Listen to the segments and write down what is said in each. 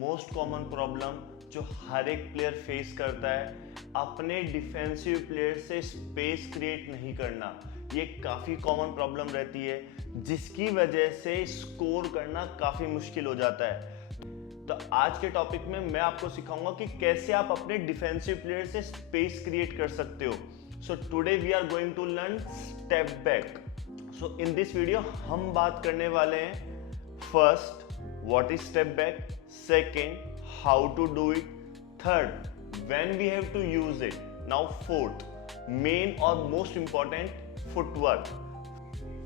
Most common problem जो हर एक player face करता है, अपने डिफेंसिव प्लेयर से स्पेस क्रिएट नहीं करना। ये काफ़ी कॉमन प्रॉब्लम रहती है जिसकी वजह से स्कोर करना काफ़ी मुश्किल हो जाता है। तो आज के टॉपिक में मैं आपको सिखाऊंगा कि कैसे आप अपने डिफेंसिव प्लेयर से स्पेस क्रिएट कर सकते हो। So today we are going to learn step back. So in this video हम बात करने वाले हैं first what is step back, second how to do it, third when we have to use it, now fourth main और most important footwork,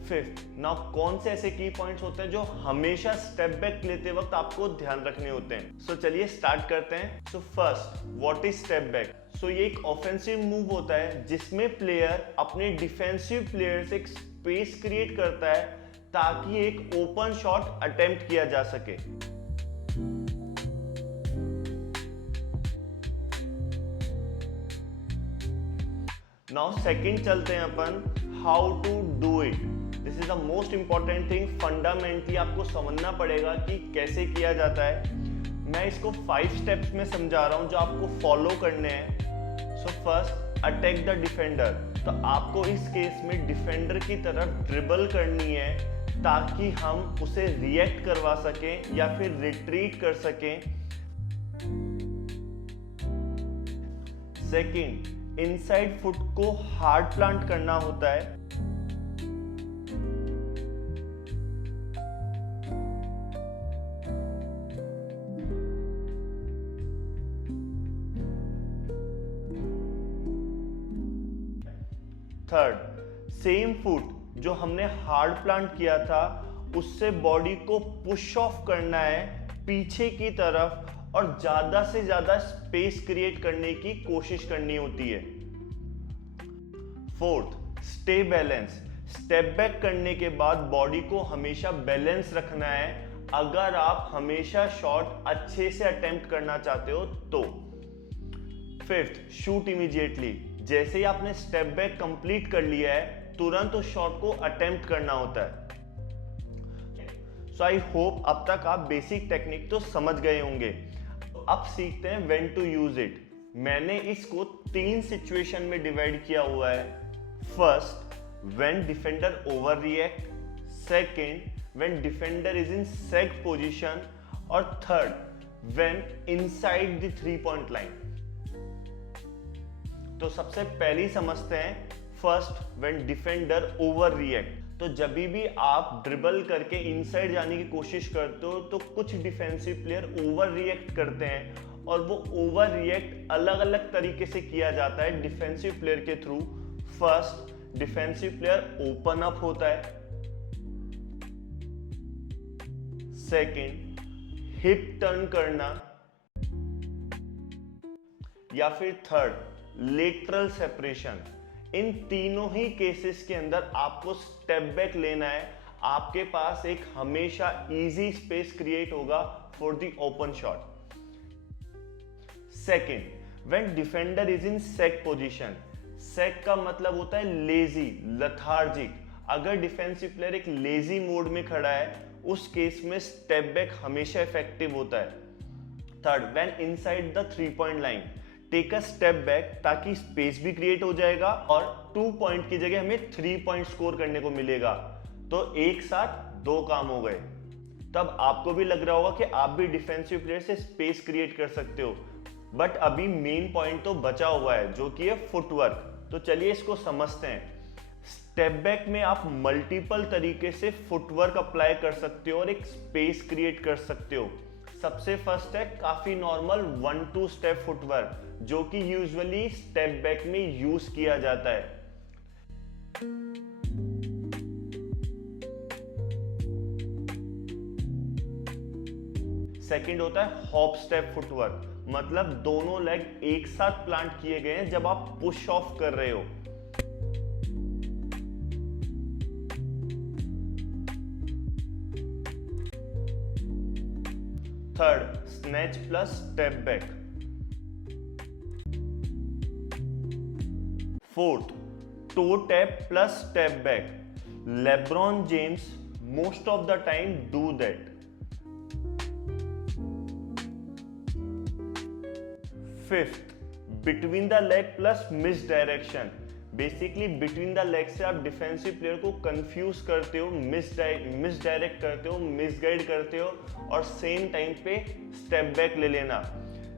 fifth now कौन से ऐसे की पॉइंट्स होते हैं जो हमेशा स्टेप बैक लेते वक्त आपको ध्यान रखने होते हैं। सो चलिए स्टार्ट करते हैं। So first what is step back. So ये एक ऑफेंसिव मूव होता है जिसमें प्लेयर अपने डिफेंसिव प्लेयर से एक स्पेस क्रिएट करता है ताकि एक ओपन शॉट अटेम्प्ट किया जा सके। नाउ सेकंड चलते हैं अपन how to do it. This is the most important thing. Fundamentally आपको समझना पड़ेगा कि कैसे किया जाता है। मैं इसको 5 स्टेप्स में समझा रहा हूं जो आपको फॉलो करने हैं। So first attack the defender. तो आपको इस केस में डिफेंडर की तरफ ड्रिबल करनी है ताकि हम उसे रिएक्ट करवा सकें या फिर रिट्रीट कर सकें। सेकंड इनसाइड फुट को हार्ड प्लांट करना होता है। थर्ड सेम फुट जो हमने हार्ड प्लांट किया था उससे बॉडी को पुश ऑफ करना है पीछे की तरफ और ज्यादा से ज्यादा स्पेस क्रिएट करने की कोशिश करनी होती है। Fourth stay balance. Step back करने के बाद बॉडी को हमेशा बैलेंस रखना है अगर आप हमेशा शॉट अच्छे से अटेम्प्ट करना चाहते हो तो। Fifth shoot immediately. जैसे ही आपने स्टेप बैक कंप्लीट कर लिया है तुरंत उस शॉट को अटेम्प्ट करना होता है। सो आई होप अब तक आप बेसिक टेक्निक तो समझ गए होंगे। अब सीखते हैं व्हेन टू यूज इट। मैंने इसको 3 सिचुएशन में डिवाइड किया हुआ है। First when defender over react, second when defender is in sag position और third when inside the 3 point line. तो सबसे पहले समझते हैं first when defender over react. तो जब भी आप ड्रिबल करके इनसाइड जाने की कोशिश करते हो तो कुछ डिफेंसिव प्लेयर ओवर रिएक्ट करते हैं और वो ओवर रिएक्ट अलग अलग तरीके से किया जाता है डिफेंसिव प्लेयर के through. First defensive player open up होता है, सेकंड हिप टर्न करना या फिर थर्ड लेटरल सेपरेशन। इन तीनों ही केसेस के अंदर आपको स्टेप बैक लेना है। आपके पास एक हमेशा इजी स्पेस क्रिएट होगा for the open shot. Second when defender is in sag position. सेग का मतलब होता है लेजी, लथार्जिक। अगर डिफेंसिव प्लेयर एक लेजी मोड में खड़ा है उस केस में स्टेप बैक हमेशा इफेक्टिव होता है। Third when inside the 3 point line. Take a step back ताकि स्पेस भी क्रिएट हो जाएगा और 2 पॉइंट की जगह हमें 3 पॉइंट स्कोर करने को मिलेगा। तो एक साथ 2 काम हो गए। तब आपको भी लग रहा होगा कि आप भी डिफेंसिव प्लेयर से स्पेस क्रिएट कर सकते हो। बट अभी मेन पॉइंट तो बचा हुआ है जो कि है फुटवर्क। तो चलिए इसको समझते हैं। स्टेप बैक में आप मल्टीपल तरीके से फुटवर्क अप्लाई कर सकते हो और एक स्पेस क्रिएट कर सकते हो। सबसे फर्स्ट है काफी नॉर्मल 1-2 स्टेप फुटवर्क जो कि यूजुअली स्टेप बैक में यूज किया जाता है। सेकंड होता है हॉप स्टेप फुटवर्क, मतलब दोनों लेग एक साथ प्लांट किए गए हैं जब आप पुश ऑफ कर रहे हो। Third snatch plus step back. Fourth toe tap plus step back. LeBron James most of the time do that. Fifth, between the leg plus miss direction. Basically between the leg से आप defensive player को confuse करते हो, miss direct करते हो, misguide करते हो और सेम टाइम पे स्टेप बैक ले लेना।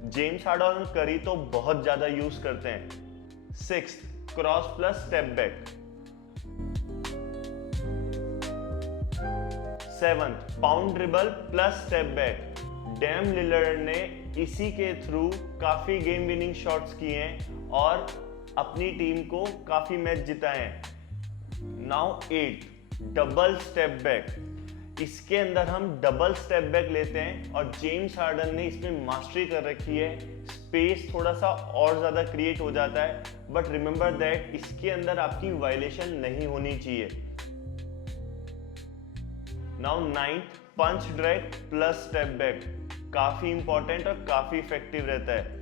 जेम्स हार्डन और करी तो बहुत ज्यादा यूज करते हैं। Sixth, cross plus step back. Seventh, pound dribble plus step back. Dame Lillard ने इसी के थ्रू काफी गेम विनिंग शॉट्स किए हैं और अपनी टीम को काफी मैच जिताए हैं। Now at, double step back. इसके अंदर हम डबल स्टेप बैक लेते हैं और जेम्स हार्डन ने इसमें मास्टरी कर रखी है। स्पेस थोड़ा सा और ज्यादा क्रिएट हो जाता है, बट रिमेंबर दैट इसके अंदर आपकी वायलेशन नहीं होनी चाहिए। नाउ नाइन्थ, पंच ड्रैग प्लस स्टेप बैक। काफी इंपॉर्टेंट और काफी इफेक्टिव रहता है।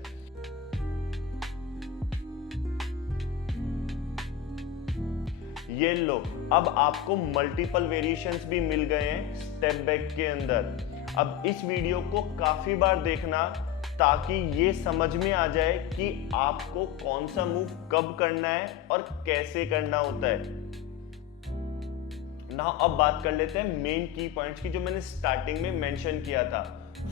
ये लो, अब आपको मल्टीपल वेरिएशंस भी मिल गए हैं स्टेप बैक के अंदर। अब इस वीडियो को काफी बार देखना ताकि ये समझ में आ जाए कि आपको कौन सा मूव कब करना है और कैसे करना होता है। ना अब बात कर लेते हैं मेन की पॉइंट्स की जो मैंने स्टार्टिंग में मेंशन किया था।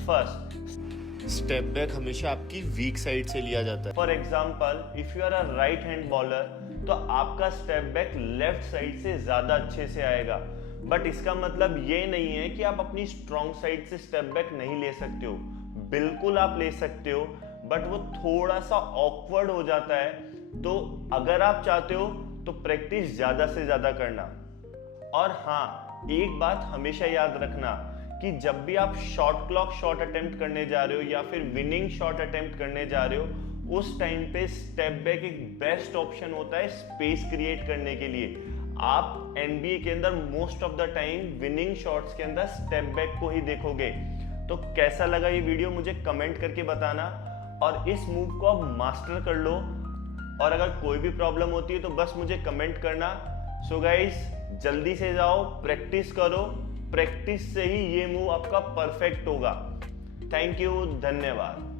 फर्स्ट, स्टेप बैक हमेशा आपकी वीक साइड से लिया जाता है। For example if you are a right hand bowler तो आपका स्टेप बैक लेफ्ट साइड से ज्यादा अच्छे से आएगा, बट इसका मतलब ये नहीं है कि आप अपनी स्ट्रॉन्ग साइड से स्टेप बैक नहीं ले सकते हो। बिल्कुल आप ले सकते हो, बट वो थोड़ा सा ऑकवर्ड हो जाता है। तो अगर आप चाहते हो तो प्रैक्टिस ज्यादा से ज्यादा करना। और हाँ, एक बात हमेशा याद रखना कि जब भी आप शॉर्ट क्लॉक शॉट अटेम्प्ट करने जा रहे हो या फिर विनिंग शॉट अटेम्प्ट करने जा रहे हो, उस टाइम पे स्टेप बैक एक बेस्ट ऑप्शन होता है स्पेस क्रिएट करने के लिए। आप एनबीए के अंदर most of the time winning shots के अंदर स्टेप बैक को ही देखोगे। तो कैसा लगा ये वीडियो मुझे कमेंट करके बताना और इस मूव को आप मास्टर कर लो। और अगर कोई भी प्रॉब्लम होती है तो बस मुझे कमेंट करना। सो गाइस, जल्दी से जाओ, प्रैक्टिस करो। प्रैक्टिस से ही ये मूव आपका परफेक्ट होगा। थैंक यू, धन्यवाद।